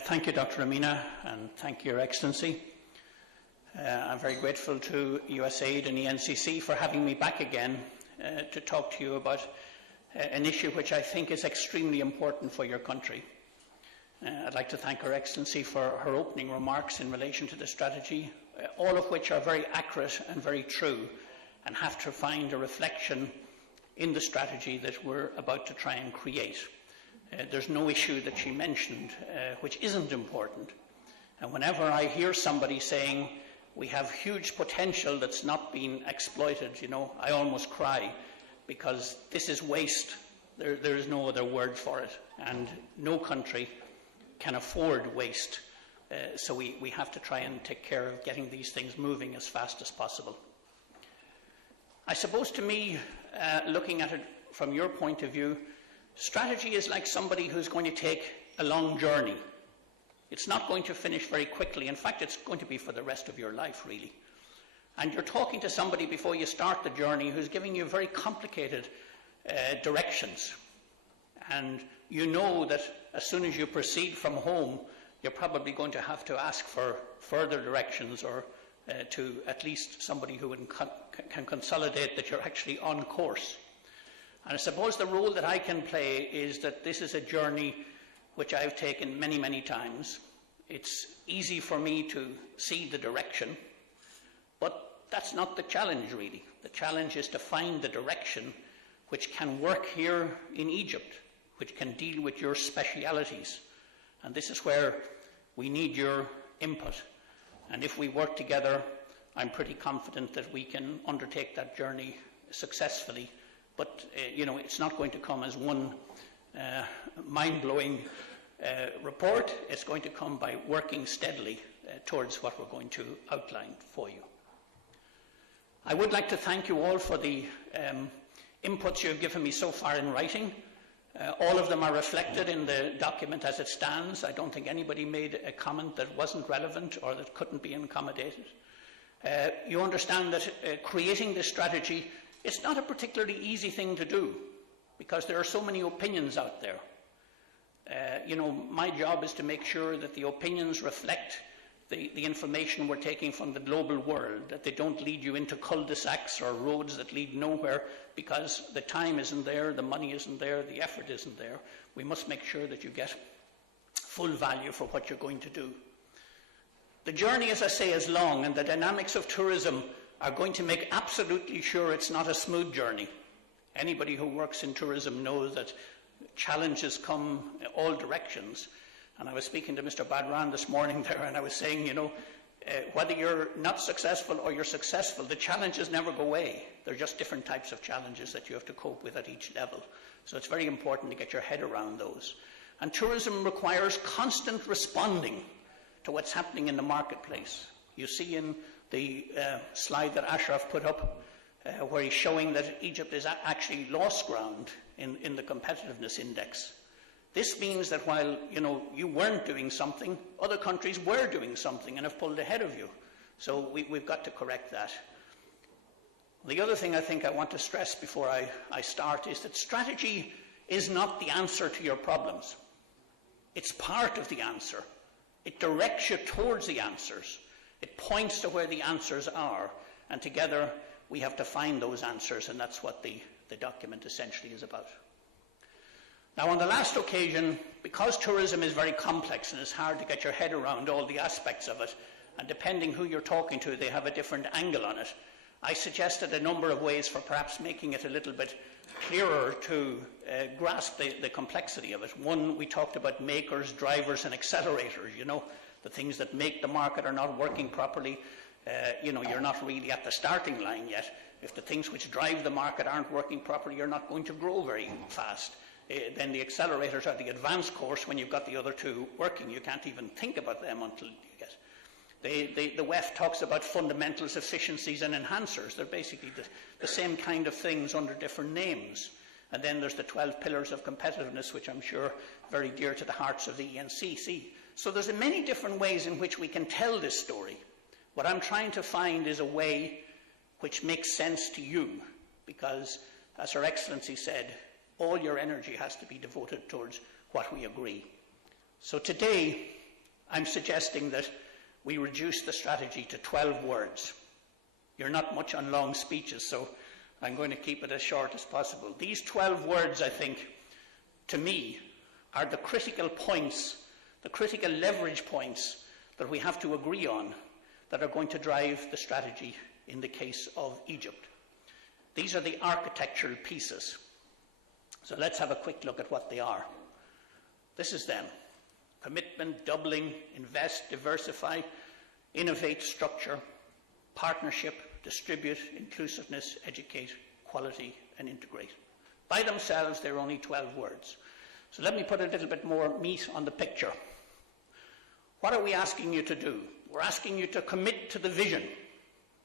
Thank you, Dr. Amina, and thank you, Your Excellency. I'm very grateful to USAID and the NCC for having me back again to talk to you about an issue which I think is extremely important for your country. I'd like to thank Her Excellency for her opening remarks in relation to the strategy, all of which are very accurate and very true and have to find a reflection in the strategy that we're about to try and create. There's no issue that she mentioned which isn't important. And whenever I hear somebody saying we have huge potential that's not being exploited, I almost cry, because this is waste. There is no other word for it, and no country can afford waste. So we have to try and take care of getting these things moving as fast as possible. I suppose, to me, looking at it from your point of view, strategy is like somebody who's going to take a long journey. It's not going to finish very quickly. In fact, it's going to be for the rest of your life, really. And you're talking to somebody before you start the journey who's giving you very complicated directions. And you know that as soon as you proceed from home, you're probably going to have to ask for further directions, or to at least somebody who can consolidate that you're actually on course. And I suppose the role that I can play is that this is a journey which I've taken many, many times. It's easy for me to see the direction, but that's not the challenge, really. The challenge is to find the direction which can work here in Egypt, which can deal with your specialities. And this is where we need your input. And if we work together, I'm pretty confident that we can undertake that journey successfully. But, it's not going to come as one mind-blowing report. It's going to come by working steadily towards what we're going to outline for you. I would like to thank you all for the inputs you've given me so far in writing. All of them are reflected in the document as it stands. I don't think anybody made a comment that wasn't relevant or that couldn't be accommodated. You understand that creating this strategy, it's not a particularly easy thing to do, because there are so many opinions out there. My job is to make sure that the opinions reflect the information we're taking from the global world, that they don't lead you into cul-de-sacs or roads that lead nowhere, because the time isn't there, the money isn't there, the effort isn't there. We must make sure that you get full value for what you're going to do. The journey, as I say, is long, and the dynamics of tourism are going to make absolutely sure it's not a smooth journey. Anybody who works in tourism knows that challenges come in all directions. And I was speaking to Mr. Badran this morning there, and I was saying, whether you're not successful or you're successful, the challenges never go away. They're just different types of challenges that you have to cope with at each level. So it's very important to get your head around those. And tourism requires constant responding to what's happening in the marketplace. You see in the slide that Ashraf put up, where he's showing that Egypt has actually lost ground in the competitiveness index. This means that while you weren't doing something, other countries were doing something and have pulled ahead of you. So we've got to correct that. The other thing I think I want to stress before I start is that strategy is not the answer to your problems. It's part of the answer. It directs you towards the answers. It points to where the answers are, and together we have to find those answers, and that's what the document essentially is about. Now, on the last occasion, because tourism is very complex and it's hard to get your head around all the aspects of it, and depending who you're talking to, they have a different angle on it, I suggested a number of ways for perhaps making it a little bit clearer to grasp the complexity of it. One, we talked about makers, drivers and accelerators. The things that make the market are not working properly. You're not really at the starting line yet. If the things which drive the market aren't working properly, you're not going to grow very fast. Then the accelerators are the advanced course. When you've got the other two working, you can't even think about them until you get. The WEF talks about fundamentals, efficiencies and enhancers. They're basically the same kind of things under different names. And then there's the 12 pillars of competitiveness, which I'm sure very dear to the hearts of the ENCC. So there's many different ways in which we can tell this story. What I'm trying to find is a way which makes sense to you, because, as Her Excellency said, all your energy has to be devoted towards what we agree. So today, I'm suggesting that we reduce the strategy to 12 words. You're not much on long speeches, so I'm going to keep it as short as possible. These 12 words, I think, to me, are the critical points, the critical leverage points that we have to agree on that are going to drive the strategy in the case of Egypt. These are the architectural pieces. So let's have a quick look at what they are. This is them. Commitment, doubling, invest, diversify, innovate, structure, partnership, distribute, inclusiveness, educate, quality, and integrate. By themselves, they're only 12 words. So let me put a little bit more meat on the picture. What are we asking you to do? We're asking you to commit to the vision.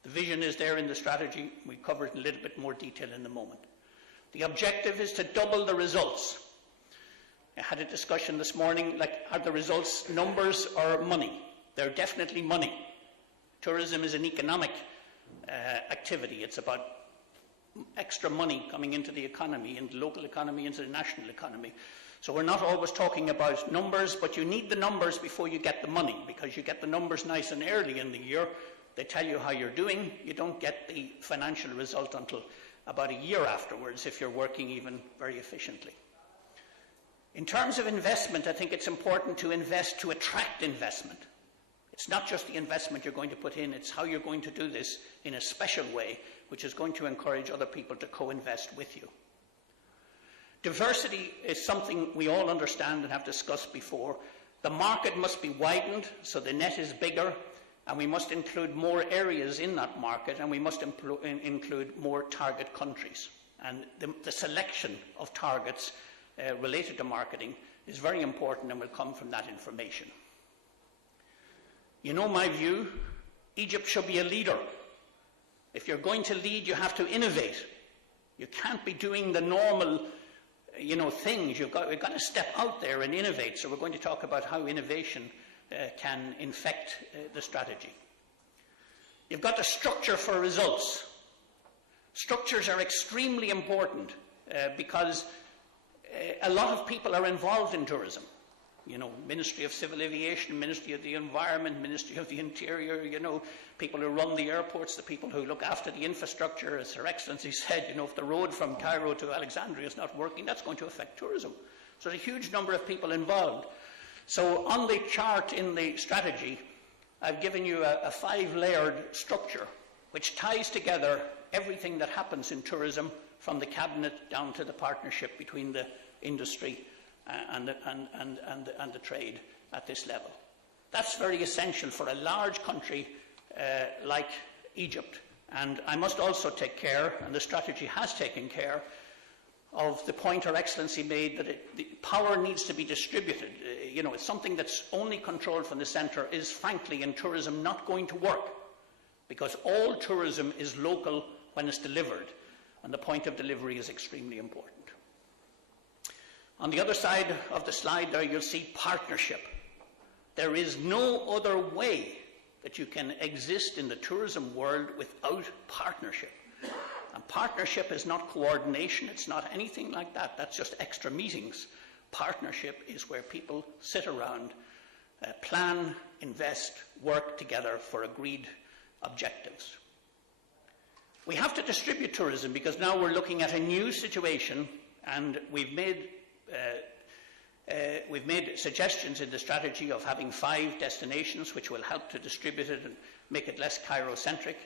The vision is there in the strategy. We cover it in a little bit more detail in a moment. The objective is to double the results. I had a discussion this morning, like, are the results numbers or money? They're definitely money. Tourism is an economic activity. It's about extra money coming into the economy, into the local economy, into the national economy. So we're not always talking about numbers, but you need the numbers before you get the money, because you get the numbers nice and early in the year. They tell you how you're doing. You don't get the financial result until about a year afterwards if you're working even very efficiently. In terms of investment, I think it's important to invest to attract investment. It's not just the investment you're going to put in, it's how you're going to do this in a special way, which is going to encourage other people to co-invest with you. Diversity is something we all understand and have discussed before. The market must be widened so the net is bigger, and we must include more areas in that market, and we must include more target countries. And the selection of targets related to marketing is very important and will come from that information. You know my view, Egypt should be a leader. If you're going to lead, you have to innovate. You can't be doing the normal things. We've got to step out there and innovate. So we're going to talk about how innovation can infect the strategy. You've got to structure for results. Structures are extremely important because a lot of people are involved in tourism. Ministry of Civil Aviation, Ministry of the Environment, Ministry of the Interior, people who run the airports, the people who look after the infrastructure. As Her Excellency said, if the road from Cairo to Alexandria is not working, that's going to affect tourism. So there's a huge number of people involved. So on the chart in the strategy, I've given you a 5-layered structure which ties together everything that happens in tourism, from the cabinet down to the partnership between the industry and the trade at this level. That's very essential for a large country like Egypt. And I must also take care, and the strategy has taken care, of the point Her Excellency made that the power needs to be distributed. It's something that's only controlled from the centre is, frankly, in tourism not going to work, because all tourism is local when it's delivered, and the point of delivery is extremely important. On the other side of the slide there, you'll see partnership. There is no other way that you can exist in the tourism world without partnership. And partnership is not coordination, it's not anything like that. That's just extra meetings. Partnership is where people sit around, plan, invest, work together for agreed objectives. We have to distribute tourism because now we're looking at a new situation, and we've made suggestions in the strategy of having 5 destinations, which will help to distribute it and make it less Cairo-centric.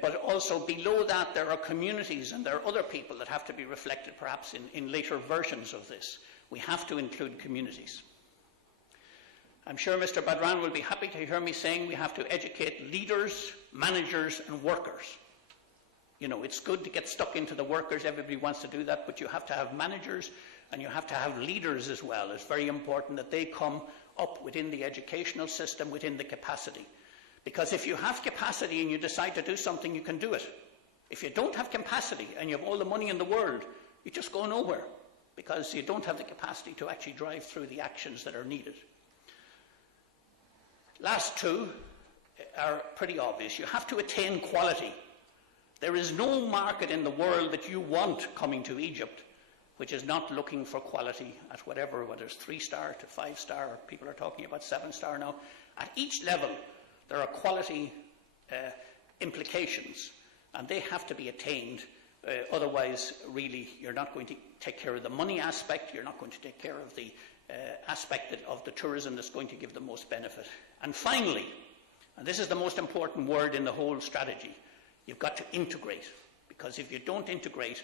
But also below that, there are communities and there are other people that have to be reflected perhaps in later versions of this. We have to include communities. I'm sure Mr. Badran will be happy to hear me saying we have to educate leaders, managers and workers. It's good to get stuck into the workers. Everybody wants to do that, but you have to have managers and you have to have leaders as well. It's very important that they come up within the educational system, within the capacity. Because if you have capacity and you decide to do something, you can do it. If you don't have capacity and you have all the money in the world, you just go nowhere, because you don't have the capacity to actually drive through the actions that are needed. Last 2 are pretty obvious. You have to attain quality. There is no market in the world that you want coming to Egypt which is not looking for quality at whatever, whether it's 3-star to 5-star, people are talking about 7-star now. At each level, there are quality implications, and they have to be attained. Otherwise, really, you're not going to take care of the money aspect, you're not going to take care of the aspect of the tourism that's going to give the most benefit. And finally, and this is the most important word in the whole strategy, you've got to integrate. Because if you don't integrate,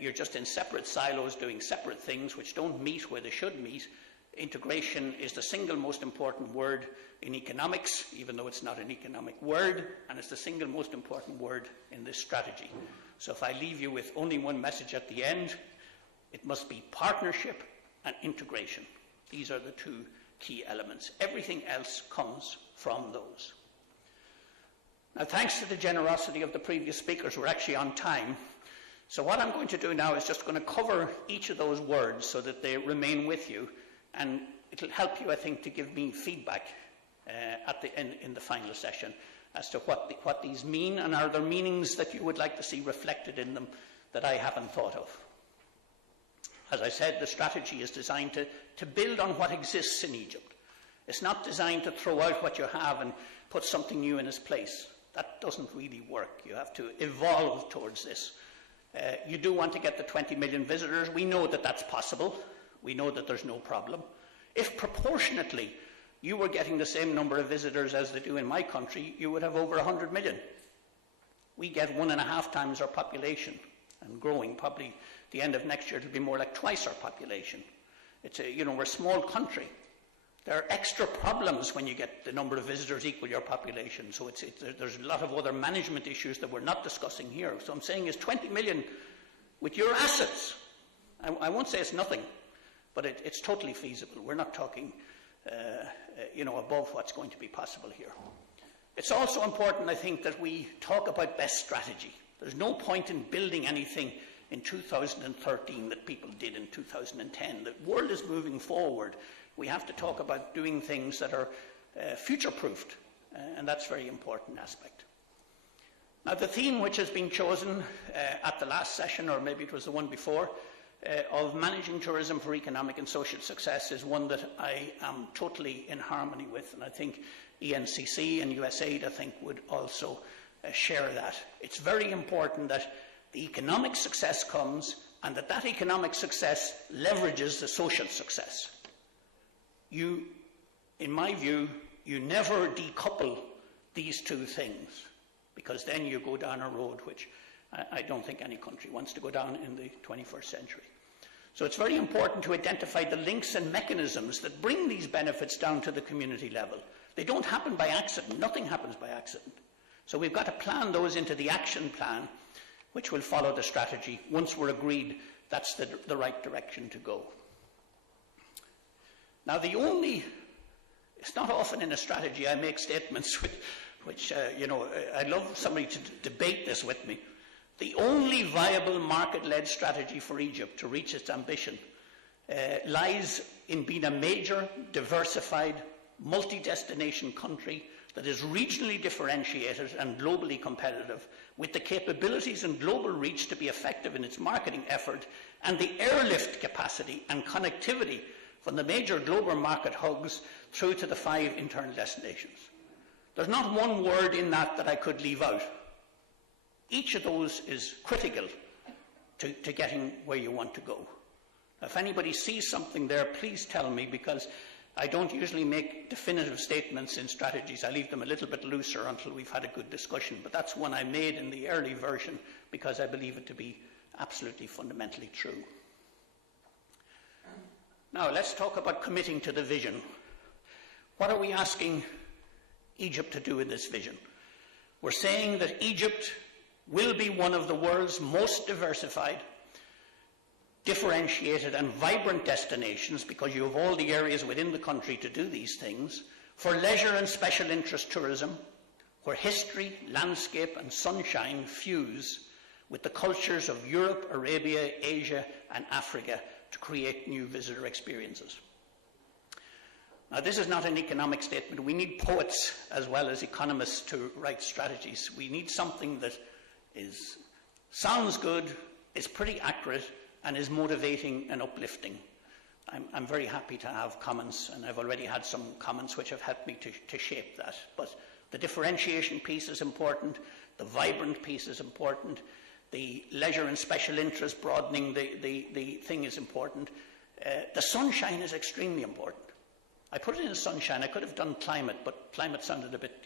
you're just in separate silos doing separate things which don't meet where they should meet. Integration is the single most important word in economics, even though it's not an economic word, and it's the single most important word in this strategy. So if I leave you with only one message at the end, it must be partnership and integration. These are the two key elements. Everything else comes from those. Now, thanks to the generosity of the previous speakers, we're actually on time. So what I'm going to do now is just going to cover each of those words so that they remain with you, and it'll help you, I think, to give me feedback at the end, in the final session, as to what these mean, and are there meanings that you would like to see reflected in them that I haven't thought of. As I said, the strategy is designed to build on what exists in Egypt. It's not designed to throw out what you have and put something new in its place. That doesn't really work. You have to evolve towards this. You do want to get the 20 million visitors. We know that that's possible. We know that there's no problem. If proportionately you were getting the same number of visitors as they do in my country, you would have over 100 million. We get 1.5 times our population, and growing. Probably at the end of next year it'll be more like twice our population. We're a small country. There are extra problems when you get the number of visitors equal your population. So there's a lot of other management issues that we're not discussing here. So I'm saying is 20 million with your assets. I won't say it's nothing, but it's totally feasible. We're not talking, above what's going to be possible here. It's also important, I think, that we talk about best strategy. There's no point in building anything in 2013 that people did in 2010. The world is moving forward. We have to talk about doing things that are future-proofed, and that's a very important aspect. Now, the theme which has been chosen at the last session, or maybe it was the one before, of managing tourism for economic and social success is one that I am totally in harmony with, and I think ENCC and USAID, I think, would also share that. It's very important that the economic success comes, and that economic success leverages the social success. In my view, you never decouple these two things, because then you go down a road which I don't think any country wants to go down in the 21st century. So it's very important to identify the links and mechanisms that bring these benefits down to the community level. They don't happen by accident. Nothing happens by accident. So we've got to plan those into the action plan, which will follow the strategy once we're agreed that's the right direction to go. Now, it's not often in a strategy I make statements which I'd love somebody to debate this with me. The only viable market-led strategy for Egypt to reach its ambition lies in being a major, diversified, multi-destination country that is regionally differentiated and globally competitive, with the capabilities and global reach to be effective in its marketing effort, and the airlift capacity and connectivity from the major global market hubs through to the 5 internal destinations. There's not one word in that I could leave out. Each of those is critical to getting where you want to go. If anybody sees something there, please tell me, because I don't usually make definitive statements in strategies. I leave them a little bit looser until we've had a good discussion. But that's one I made in the early version because I believe it to be absolutely fundamentally true. Now, let's talk about committing to the vision. What are we asking Egypt to do in this vision? We're saying that Egypt will be one of the world's most diversified, differentiated and vibrant destinations, because you have all the areas within the country to do these things, for leisure and special interest tourism, where history, landscape and sunshine fuse with the cultures of Europe, Arabia, Asia and Africa to create new visitor experiences. Now, this is not an economic statement. We need poets as well as economists to write strategies. We need something that sounds good, is pretty accurate, and is motivating and uplifting. I'm very happy to have comments, and I've already had some comments which have helped me to shape that. But the differentiation piece is important, the vibrant piece is important, the leisure and special interest broadening the thing is important. The sunshine is extremely important. I put it in sunshine. I could have done climate, but climate sounded a bit,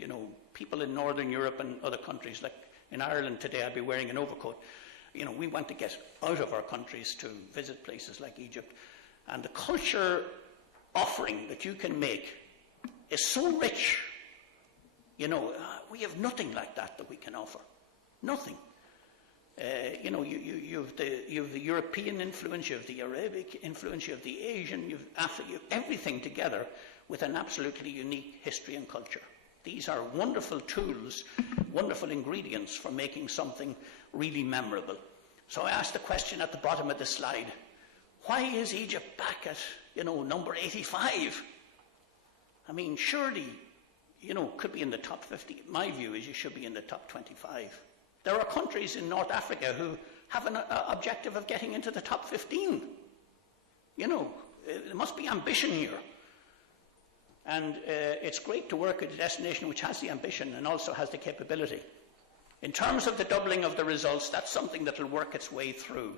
people in Northern Europe and other countries, like in Ireland today, I'd be wearing an overcoat. We want to get out of our countries to visit places like Egypt. And the culture offering that you can make is so rich. We have nothing like that we can offer. Nothing. You have the European influence, you have the Arabic influence, you have the Asian, you have Africa, you have everything together with an absolutely unique history and culture. These are wonderful tools, wonderful ingredients for making something really memorable. So I asked the question at the bottom of the slide, why is Egypt back at, number 85? I mean, surely, could be in the top 50. My view is you should be in the top 25. There are countries in North Africa who have an objective of getting into the top 15. There must be ambition here. And it's great to work at a destination which has the ambition and also has the capability. In terms of the doubling of the results, that's something that will work its way through.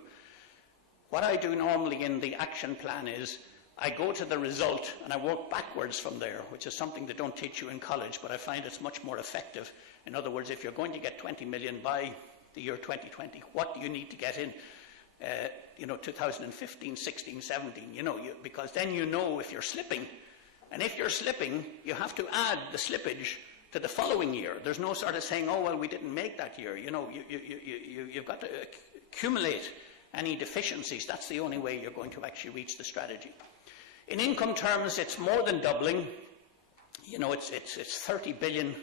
What I do normally in the action plan is I go to the result and I work backwards from there, which is something they don't teach you in college, but I find it's much more effective. In other words, if you're going to get 20 million by the year 2020, what do you need to get in 2015, 16, 17, because then if you're slipping. And if you're slipping, you have to add the slippage to the following year. There's no sort of saying, oh, well, we didn't make that year. You've got to accumulate any deficiencies. That's the only way you're going to actually reach the strategy. In income terms, it's more than doubling. It's 30 billion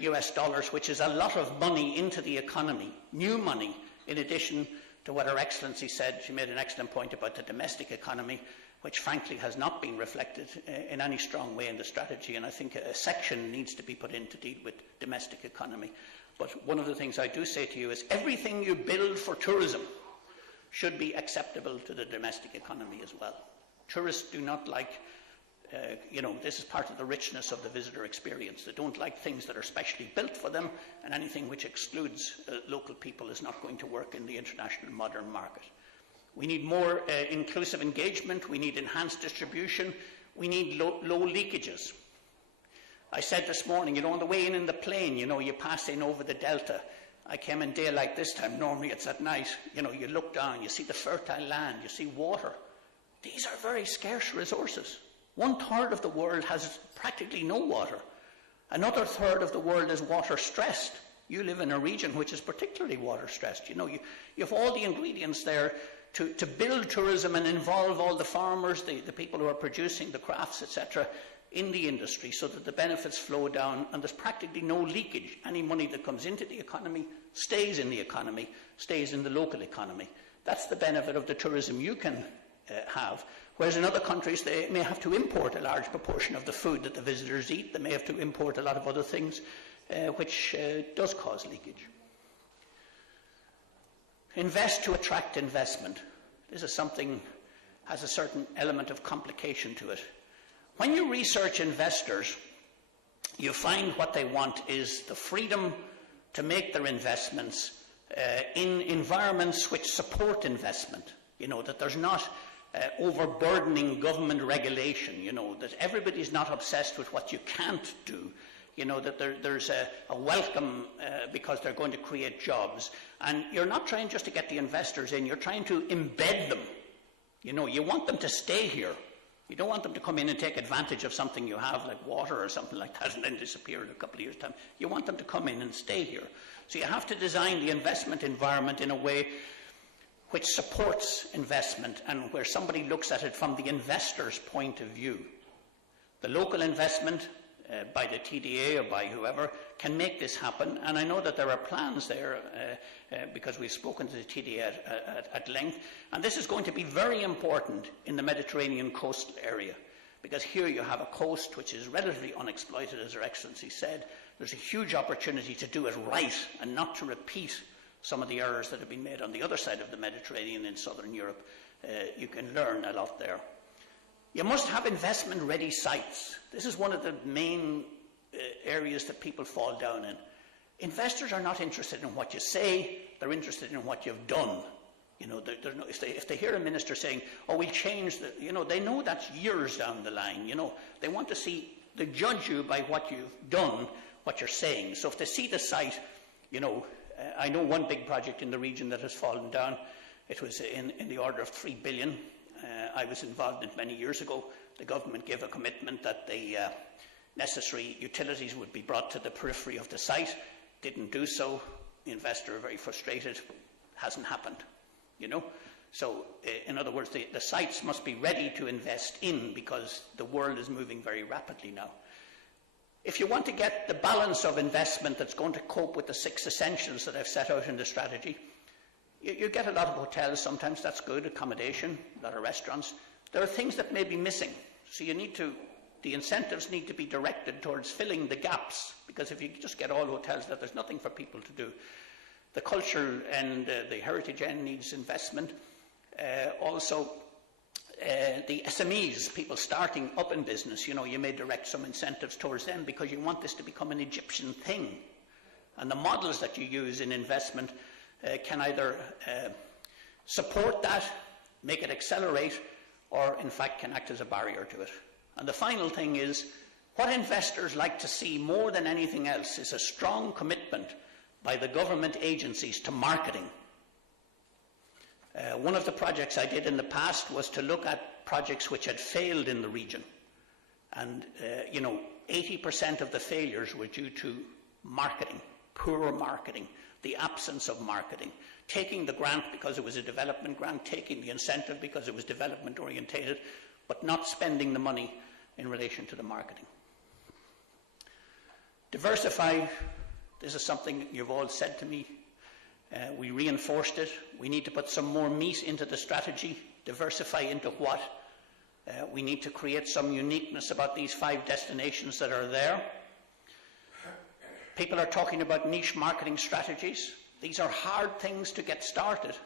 US dollars, which is a lot of money into the economy, new money, in addition to what Her Excellency said. She made an excellent point about the domestic economy, which frankly has not been reflected in any strong way in the strategy, and I think a section needs to be put in to deal with domestic economy. But one of the things I do say to you is everything you build for tourism should be acceptable to the domestic economy as well. Tourists do not like, this is part of the richness of the visitor experience. They don't like things that are specially built for them, and anything which excludes local people is not going to work in the international modern market. We need more inclusive engagement, we need enhanced distribution, we need low leakages. I said this morning, on the way in the plane, you pass in over the Delta. I came in daylight this time, normally it's at night. You look down, you see the fertile land, you see water. These are very scarce resources. 1/3 of the world has practically no water. Another third of the world is water stressed. You live in a region which is particularly water stressed. You have all the ingredients there to build tourism and involve all the farmers, the people who are producing the crafts, etc., in the industry so that the benefits flow down and there's practically no leakage. Any money that comes into the economy stays in the economy, stays in the local economy. That's the benefit of the tourism you can have. Whereas in other countries, they may have to import a large proportion of the food that the visitors eat. They may have to import a lot of other things, which does cause leakage. Invest to attract investment. This is something has a certain element of complication to it. When you research investors, you find what they want is the freedom to make their investments in environments which support investment. That there's not overburdening government regulation, that everybody's not obsessed with what you can't do, that there's a welcome because they're going to create jobs. And you're not trying just to get the investors in, you're trying to embed them. You want them to stay here. You don't want them to come in and take advantage of something you have, like water or something like that, and then disappear in a couple of years' time. You want them to come in and stay here. So you have to design the investment environment in a way which supports investment and where somebody looks at it from the investor's point of view. The local investment by the TDA or by whoever can make this happen, and I know that there are plans there because we've spoken to the TDA at length, and this is going to be very important in the Mediterranean coastal area, because here you have a coast which is relatively unexploited, as Her Excellency said. There's a huge opportunity to do it right and not to repeat some of the errors that have been made on the other side of the Mediterranean in southern Europe. You can learn a lot there. You must have investment-ready sites. This is one of the main areas that people fall down in. Investors are not interested in what you say, they're interested in what you've done. You know, if they hear a minister saying, oh, we'll change the, you know, they know that's years down the line, you know. They want to see, they judge you by what you've done, what you're saying. So if they see the site, you know, I know one big project in the region that has fallen down. It was in the order of 3 billion. I was involved in it many years ago. The government gave a commitment that the necessary utilities would be brought to the periphery of the site. Didn't do so. The investor, very frustrated. Hasn't happened, you know. So, in other words, the sites must be ready to invest in, because the world is moving very rapidly now. If you want to get the balance of investment that's going to cope with the 6 essentials that I've set out in the strategy, you get a lot of hotels sometimes, that's good, accommodation, a lot of restaurants. There are things that may be missing, so the incentives need to be directed towards filling the gaps, because if you just get all hotels, there's nothing for people to do. The culture and the heritage end needs investment. Also, the SMEs, people starting up in business, you know, you may direct some incentives towards them because you want this to become an Egyptian thing. And the models that you use in investment can either support that, make it accelerate, or in fact can act as a barrier to it. And the final thing is, what investors like to see more than anything else is a strong commitment by the government agencies to marketing. One of the projects I did in the past was to look at projects which had failed in the region. And, you know, 80% of the failures were due to marketing, poor marketing, the absence of marketing, taking the grant because it was a development grant, taking the incentive because it was development orientated, but not spending the money in relation to the marketing. Diversify. This is something you've all said to me. We reinforced it. We need to put some more meat into the strategy. Diversify into what? We need to create some uniqueness about these 5 destinations that are there. People are talking about niche marketing strategies. These are hard things to get started.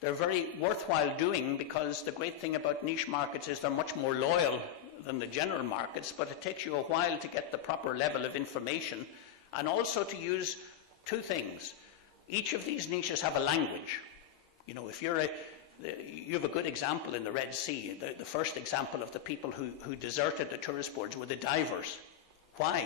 They're very worthwhile doing, because the great thing about niche markets is they're much more loyal than the general markets, but it takes you a while to get the proper level of information, and also to use 2 things. Each of these niches have a language. You know, if you have a good example in the Red Sea. The first example of the people who deserted the tourist boards were the divers. Why?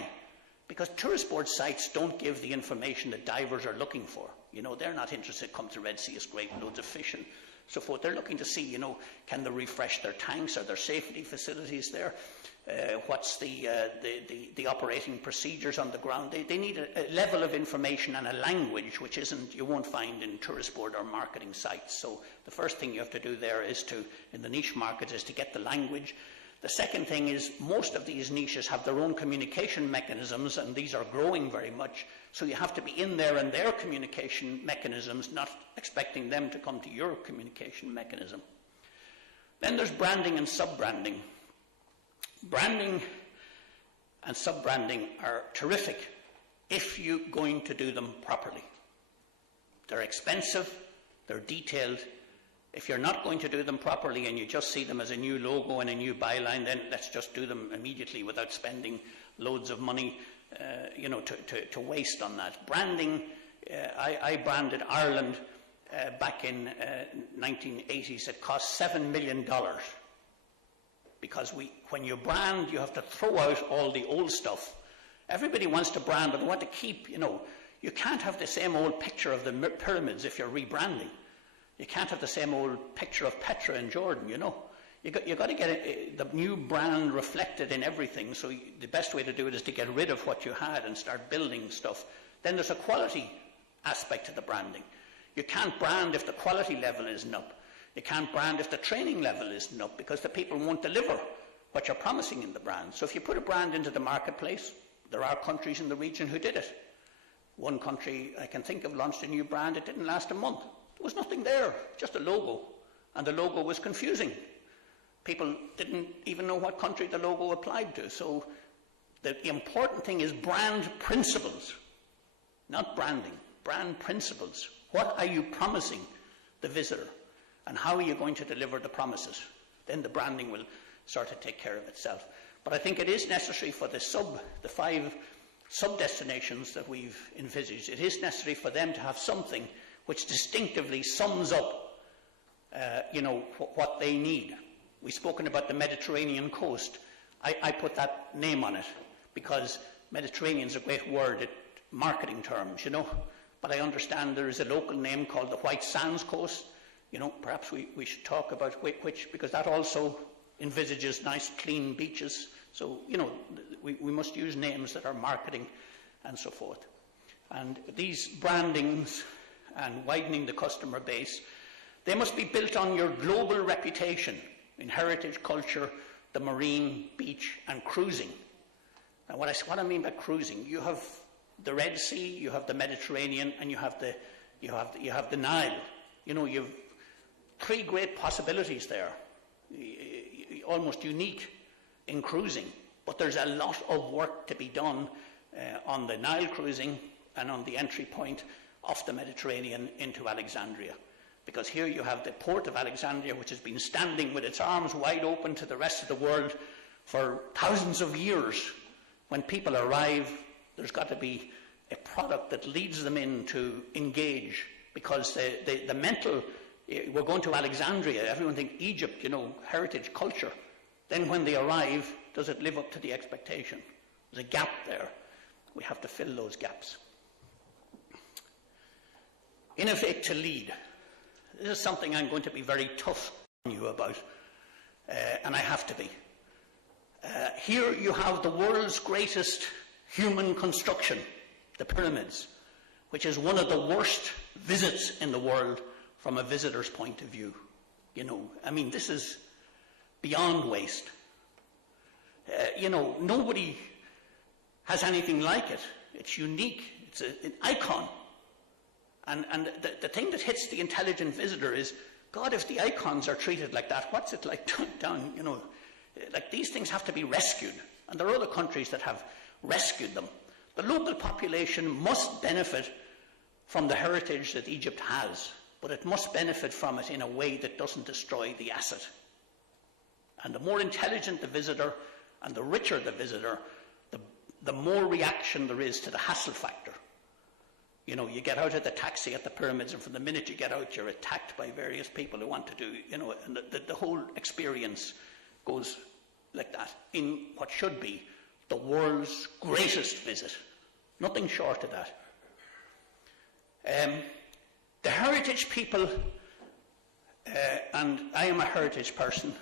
Because tourist board sites don't give the information that divers are looking for. You know, they're not interested, come to Red Sea, it's great, loads of fish and so forth. They're looking to see, you know, can they refresh their tanks? Are there safety facilities there? What's the operating procedures on the ground? They need a level of information and a language which you won't find in tourist board or marketing sites. So the first thing you have to do there is in the niche markets, is to get the language. The second thing is, most of these niches have their own communication mechanisms, and these are growing very much. So you have to be in there and their communication mechanisms, not expecting them to come to your communication mechanism. Then there's branding and sub-branding. Branding and sub-branding are terrific if you're going to do them properly. They're expensive, they're detailed. If you're not going to do them properly and you just see them as a new logo and a new byline, then let's just do them immediately without spending loads of money you know, to waste on that. Branding, I branded Ireland back in 1980s. It cost $7 million. Because when you brand, you have to throw out all the old stuff. Everybody wants to brand, but they want to keep, you know, you can't have the same old picture of the pyramids if you're rebranding. You can't have the same old picture of Petra in Jordan, you know. You've got to get the new brand reflected in everything, so the best way to do it is to get rid of what you had and start building stuff. Then there's a quality aspect to the branding. You can't brand if the quality level isn't up. You can't brand if the training level isn't up, because the people won't deliver what you're promising in the brand. So if you put a brand into the marketplace, there are countries in the region who did it. One country I can think of launched a new brand. It didn't last a month. There was nothing there, just a logo. And the logo was confusing. People didn't even know what country the logo applied to. So the important thing is brand principles, not branding. brand principles. What are you promising the visitor, and how are you going to deliver the promises? Then the branding will sort of take care of itself. But I think it is necessary for the 5 sub-destinations that we've envisaged, it is necessary for them to have something which distinctively sums up what they need. We've spoken about the Mediterranean coast. I put that name on it because Mediterranean is a great word, marketing terms, but I understand there is a local name called the White Sands Coast. Perhaps we should talk about which, because that also envisages nice clean beaches. So, we must use names that are marketing and so forth. And these brandings and widening the customer base, they must be built on your global reputation in heritage, culture, the marine, beach and cruising. Now what I mean by cruising, you have the Red Sea, you have the Mediterranean, and you have the Nile. You've 3 great possibilities there, almost unique in cruising. But there's a lot of work to be done on the Nile cruising and on the entry point off the Mediterranean into Alexandria. Because here you have the port of Alexandria, which has been standing with its arms wide open to the rest of the world for thousands of years. When people arrive, there's got to be a product that leads them in to engage, because the mental, we're going to Alexandria, everyone thinks Egypt, heritage, culture. Then when they arrive, does it live up to the expectation? There's a gap there. We have to fill those gaps. Innovate to lead. This is something I'm going to be very tough on you about, and I have to be. Here you have the world's greatest human construction, the pyramids, which is one of the worst visits in the world from a visitor's point of view. This is beyond waste. Nobody has anything like it. It's unique. It's an icon. And the thing that hits the intelligent visitor is, God, if the icons are treated like that, what's it like down, like these things have to be rescued. And there are other countries that have rescued them. The local population must benefit from the heritage that Egypt has, but it must benefit from it in a way that doesn't destroy the asset. And the more intelligent the visitor and the richer the visitor, the more reaction there is to the hassle factor. You get out of the taxi at the pyramids, and from the minute you get out, you're attacked by various people who want to do, and the whole experience goes like that in what should be the world's greatest visit. Nothing short of that. The heritage people, and I am a heritage person,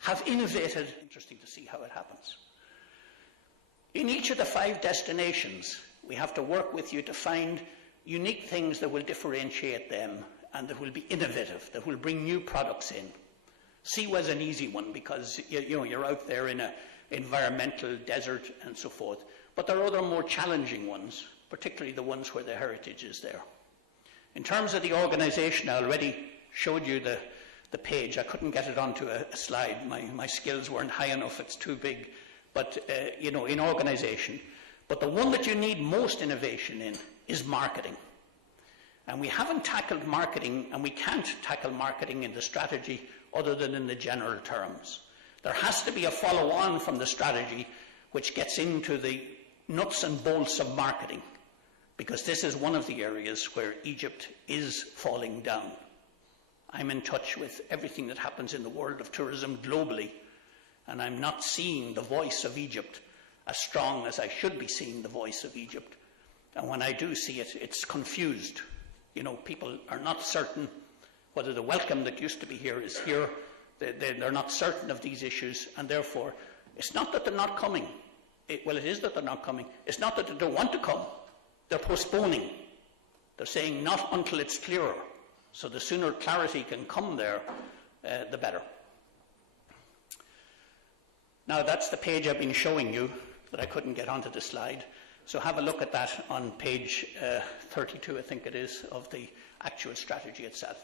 have innovated. Interesting to see how it happens. In each of the 5 destinations, we have to work with you to find unique things that will differentiate them and that will be innovative, that will bring new products in. Siwa is an easy one because you're out there in an environmental desert and so forth. But there are other more challenging ones, particularly the ones where the heritage is there. In terms of the organisation, I already showed you the page. I couldn't get it onto a slide. My skills weren't high enough. It's too big. But, in organisation. But the one that you need most innovation in is marketing. And we haven't tackled marketing, and we can't tackle marketing in the strategy other than in the general terms. There has to be a follow-on from the strategy which gets into the nuts and bolts of marketing, because this is one of the areas where Egypt is falling down. I'm in touch with everything that happens in the world of tourism globally, and I'm not seeing the voice of Egypt as strong as I should be seeing the voice of Egypt. And when I do see it, it's confused. People are not certain whether the welcome that used to be here is here. They're not certain of these issues, and therefore, it's not that they're not coming. It is that they're not coming. It's not that they don't want to come. They're postponing. They're saying not until it's clearer. So the sooner clarity can come there, the better. Now that's the page I've been showing you that I couldn't get onto the slide. So have a look at that on page 32, I think it is, of the actual strategy itself.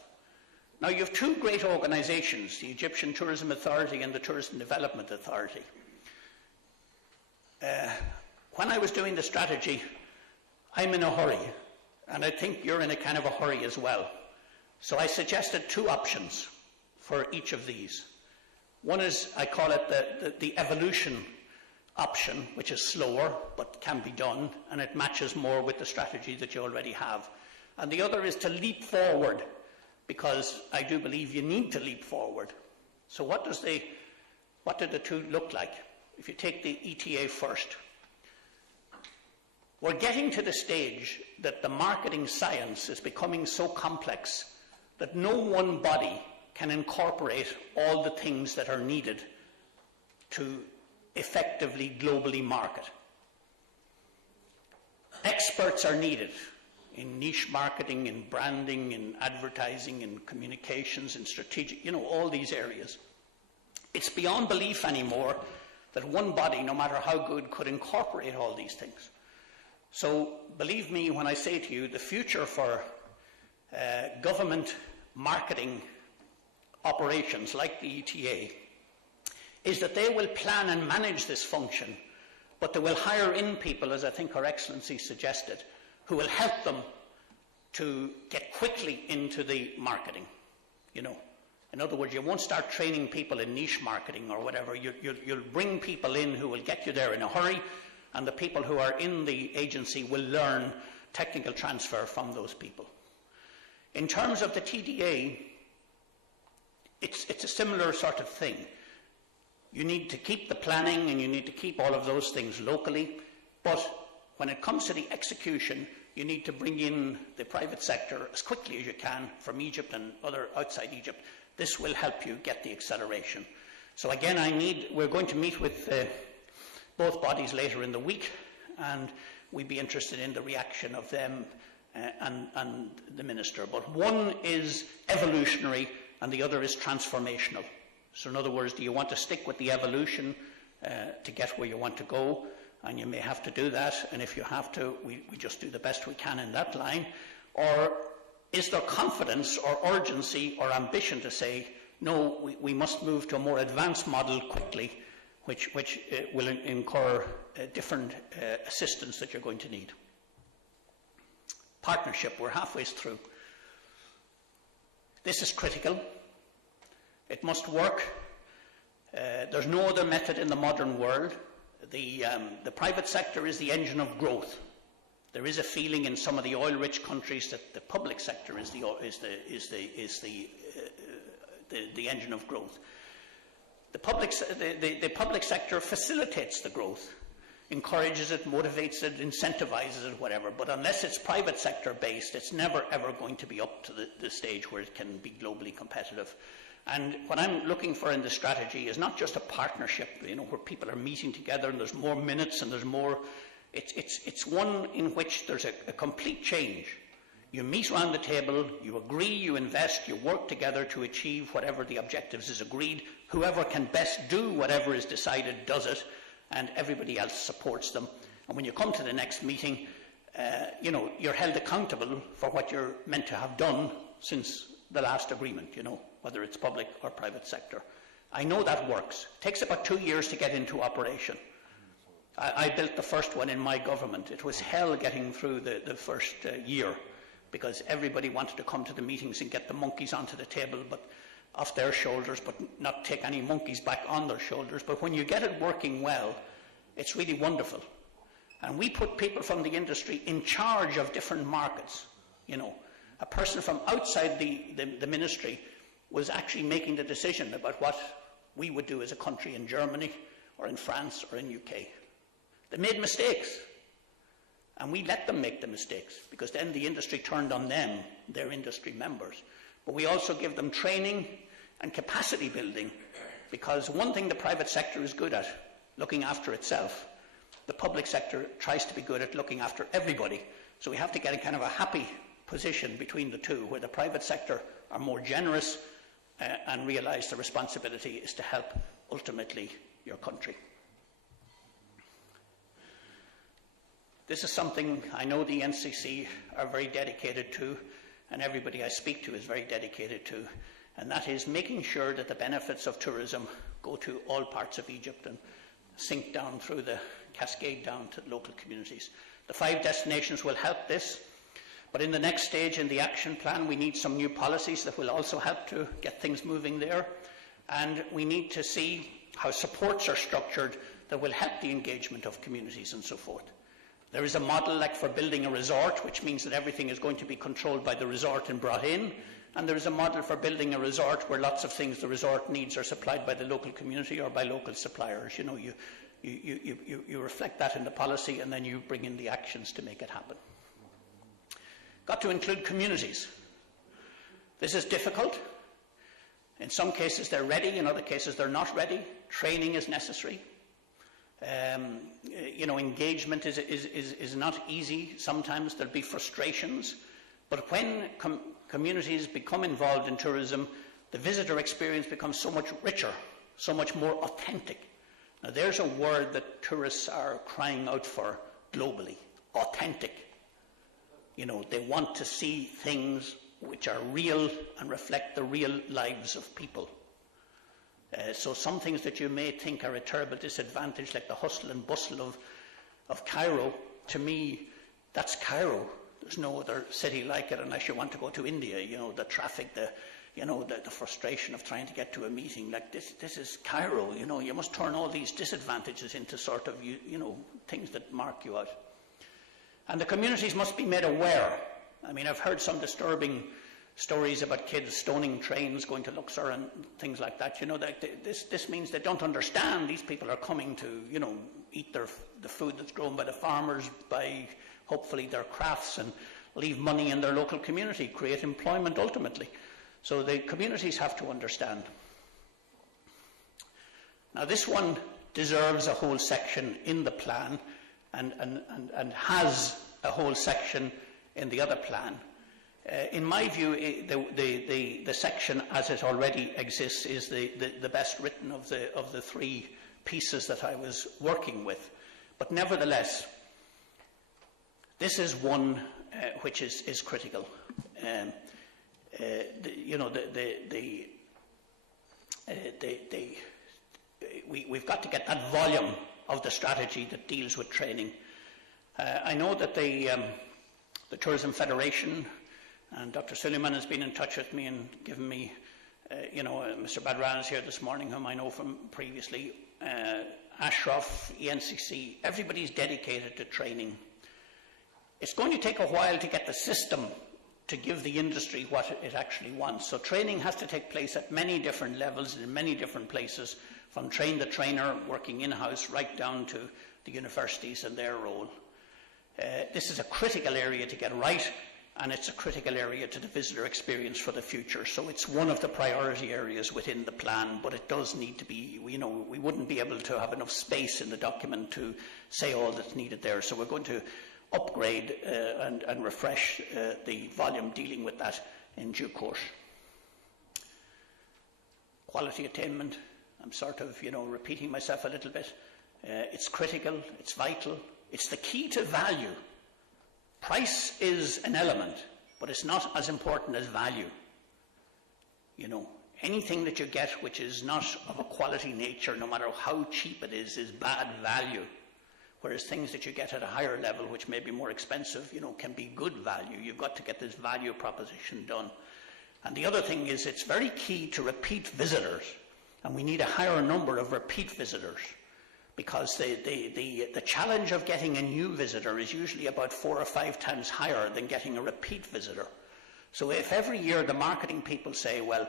Now you have 2 great organisations, the Egyptian Tourism Authority and the Tourism Development Authority. When I was doing the strategy, I'm in a hurry. and I think you're in a kind of a hurry as well. So I suggested two options for each of these. One is, I call it the evolution option, which is slower but can be done, and it matches more with the strategy that you already have. And the other is to leap forward, because I do believe you need to leap forward. So what do the two look like? If you take the ETA first, we're getting to the stage that the marketing science is becoming so complex that no one body can incorporate all the things that are needed to effectively globally market. Experts are needed in niche marketing, in branding, in advertising, in communications, in strategic, all these areas. It's beyond belief anymore that one body, no matter how good, could incorporate all these things. So believe me when I say to you, the future for government marketing operations like the ETA is that they will plan and manage this function, but they will hire in people, as I think Her Excellency suggested, who will help them to get quickly into the marketing. In other words, you won't start training people in niche marketing or whatever. You'll bring people in who will get you there in a hurry, and the people who are in the agency will learn technical transfer from those people. In terms of the TDA, it's a similar sort of thing. You need to keep the planning and you need to keep all of those things locally, but when it comes to the execution, you need to bring in the private sector as quickly as you can from Egypt and other outside Egypt. This will help you get the acceleration. So again, we're going to meet with both bodies later in the week, and we'd be interested in the reaction of them and the Minister. But one is evolutionary and the other is transformational. So in other words, do you want to stick with the evolution to get where you want to go? And you may have to do that, and if you have to, we just do the best we can in that line. Or is there confidence or urgency or ambition to say, no, we must move to a more advanced model quickly, which will incur different assistance that you're going to need. Partnership, we're halfway through. This is critical. It must work. There's no other method in the modern world. The private sector is the engine of growth. There is a feeling in some of the oil-rich countries that the public sector is the engine of growth. The public sector facilitates the growth, encourages it, motivates it, incentivizes it, whatever. But unless it's private sector based, it's never ever going to be up to the stage where it can be globally competitive. And what I'm looking for in the strategy is not just a partnership, where people are meeting together and there's more minutes and there's more. It's one in which there's a complete change. You meet around the table, you agree, you invest, you work together to achieve whatever the objectives is agreed. Whoever can best do whatever is decided does it, and everybody else supports them. And when you come to the next meeting, you're held accountable for what you're meant to have done since the last agreement, whether it's public or private sector. I know that works. It takes about 2 years to get into operation. I built the first one in my government. It was hell getting through the first year, because everybody wanted to come to the meetings and get the monkeys onto the table, but off their shoulders, but not take any monkeys back on their shoulders. But when you get it working well, it's really wonderful. And we put people from the industry in charge of different markets. A person from outside the ministry was actually making the decision about what we would do as a country in Germany or in France or in UK. They made mistakes, and we let them make the mistakes, because then the industry turned on them, their industry members. But we also give them training and capacity building, because one thing the private sector is good at, looking after itself, the public sector tries to be good at looking after everybody. So we have to get a kind of a happy position between the two, where the private sector are more generous and realise the responsibility is to help, ultimately, your country. This is something I know the NCC are very dedicated to, and everybody I speak to is very dedicated to, and that is making sure that the benefits of tourism go to all parts of Egypt and sink down through the cascade down to local communities. The 5 destinations will help this, But in the next stage, in the action plan, we need some new policies that will also help to get things moving there. And we need to see how supports are structured that will help the engagement of communities and so forth. There is a model like for building a resort, which means that everything is going to be controlled by the resort and brought in. And there is a model for building a resort where lots of things the resort needs are supplied by the local community or by local suppliers. You know, you reflect that in the policy and then you bring in the actions to make it happen. Got to include communities. This is difficult. In some cases they're ready, in other cases they're not ready. Training is necessary. You know, engagement is not easy. Sometimes there'll be frustrations. But when communities become involved in tourism, the visitor experience becomes so much richer, so much more authentic. Now there's a word that tourists are crying out for globally, authentic. You know, they want to see things which are real and reflect the real lives of people. So some things that you may think are a terrible disadvantage, like the hustle and bustle of Cairo, to me, that's Cairo. There's no other city like it unless you want to go to India. You know, the traffic, the frustration of trying to get to a meeting. Like this is Cairo. You know, you must turn all these disadvantages into sort of, you know, things that mark you out. And the communities must be made aware. I mean, I've heard some disturbing stories about kids stoning trains going to Luxor and things like that. You know, this means they don't understand. These people are coming to, you know, eat the food that's grown by the farmers, buy hopefully their crafts and leave money in their local community, create employment ultimately. So the communities have to understand. Now this one deserves a whole section in the plan and has a whole section in the other plan. In my view, the section as it already exists is the best written of the three pieces that I was working with. But nevertheless, this is one which is critical. We've got to get that volume of the strategy that deals with training. I know that the Tourism Federation and Dr. Suleiman has been in touch with me and given me, Mr. Badran is here this morning, whom I know from previously, Ashraf, ENCC, everybody's dedicated to training. It's going to take a while to get the system to give the industry what it actually wants. So training has to take place at many different levels in many different places, from train the trainer working in-house right down to the universities and their role. This is a critical area to get right, and it's a critical area to the visitor experience for the future. So it's one of the priority areas within the plan, but it does need to be, we wouldn't be able to have enough space in the document to say all that's needed there. So we're going to upgrade and refresh the volume dealing with that in due course. Quality attainment, I'm sort of, repeating myself a little bit. It's critical, it's vital, it's the key to value. Price is an element, but it's not as important as value. Anything that you get which is not of a quality nature, no matter how cheap it is bad value. Whereas things that you get at a higher level, which may be more expensive, can be good value. You've got to get this value proposition done. And the other thing is, it's very key to repeat visitors. And we need a higher number of repeat visitors. Because the challenge of getting a new visitor is usually about 4 or 5 times higher than getting a repeat visitor. So if every year the marketing people say, well,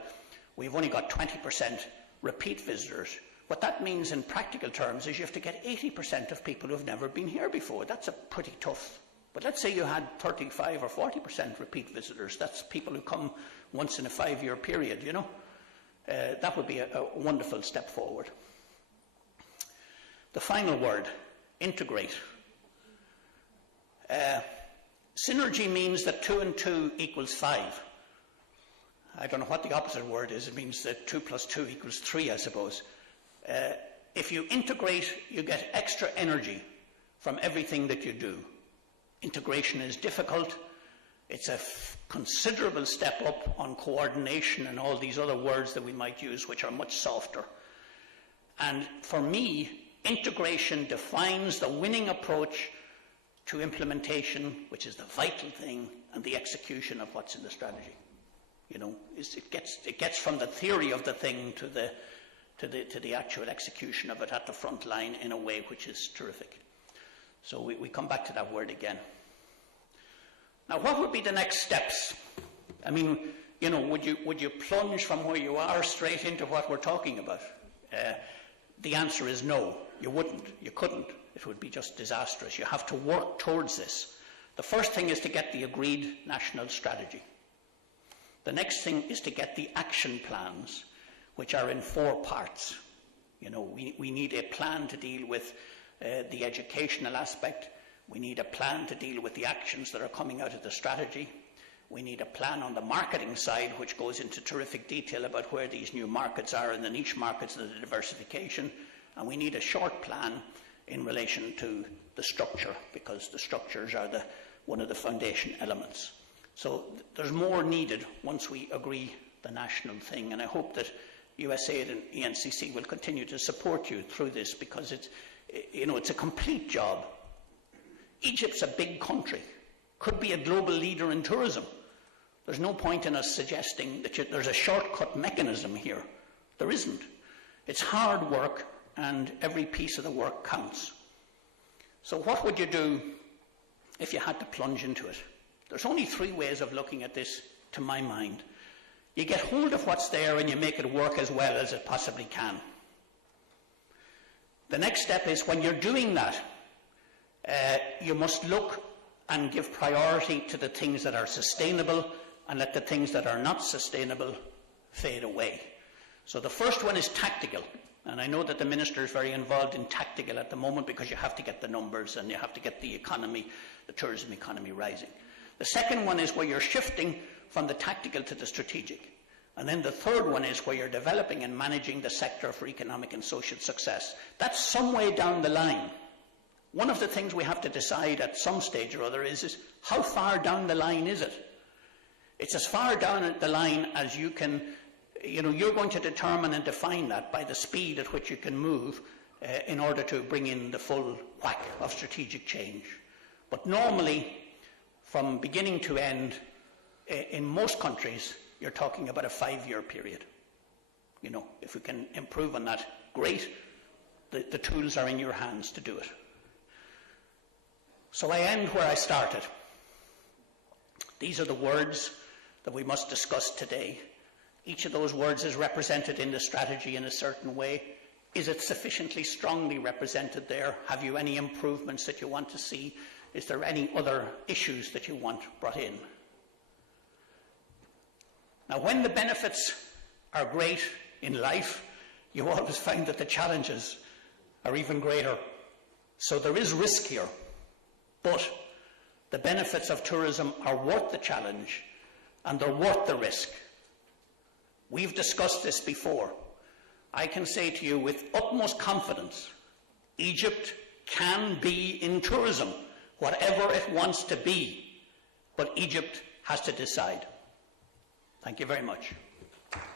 we've only got 20% repeat visitors, what that means in practical terms is you have to get 80% of people who have never been here before. That's a pretty tough. But let's say you had 35 or 40% repeat visitors. That's people who come once in a 5-year period, That would be a wonderful step forward. The final word, integrate. Synergy means that 2 and 2 equals 5. I don't know what the opposite word is. It means that 2 plus 2 equals 3, I suppose. If you integrate, you get extra energy from everything that you do. Integration is difficult. It's a considerable step up on coordination and all these other words that we might use, which are much softer. And for me, integration defines the winning approach to implementation, which is the vital thing, and the execution of what's in the strategy. You know, it gets from the theory of the thing to the actual execution of it at the front line in a way which is terrific. So we come back to that word again. Now, what would be the next steps? I mean, you know, would you plunge from where you are straight into what we're talking about? The answer is no, you wouldn't. You couldn't. It would be just disastrous. You have to work towards this. The first thing is to get the agreed national strategy. The next thing is to get the action plans, which are in 4 parts. You know, we need a plan to deal with the educational aspect. We need a plan to deal with the actions that are coming out of the strategy. We need a plan on the marketing side, which goes into terrific detail about where these new markets are and the niche markets and the diversification. And we need a short plan in relation to the structure, because the structures are one of the foundation elements. So there's more needed once we agree the national thing, and I hope that USAID and ENCC will continue to support you through this, because it's a complete job. Egypt's a big country, could be a global leader in tourism. There's no point in us suggesting that there's a shortcut mechanism here. There isn't. It's hard work, and every piece of the work counts. So what would you do if you had to plunge into it? There's only 3 ways of looking at this, to my mind. You get hold of what's there and you make it work as well as it possibly can. The next step is, when you're doing that, you must look and give priority to the things that are sustainable and let the things that are not sustainable fade away. So the first one is tactical. And I know that the Minister is very involved in tactical at the moment, because you have to get the numbers and you have to get the economy, the tourism economy, rising. The second one is where you're shifting from the tactical to the strategic. And then the third one is where you're developing and managing the sector for economic and social success. That's some way down the line. One of the things we have to decide at some stage or other is how far down the line is it? It's as far down the line as you can. You're going to determine and define that by the speed at which you can move in order to bring in the full whack of strategic change. But normally, from beginning to end, in most countries, you're talking about a 5-year period. If we can improve on that, great. The tools are in your hands to do it. So I end where I started. These are the words that we must discuss today. Each of those words is represented in the strategy in a certain way. Is it sufficiently strongly represented there? Have you any improvements that you want to see? Is there any other issues that you want brought in? Now, when the benefits are great in life, you always find that the challenges are even greater. So there is risk here, but the benefits of tourism are worth the challenge and they're worth the risk. We've discussed this before. I can say to you with utmost confidence, Egypt can be in tourism, whatever it wants to be, but Egypt has to decide. Thank you very much.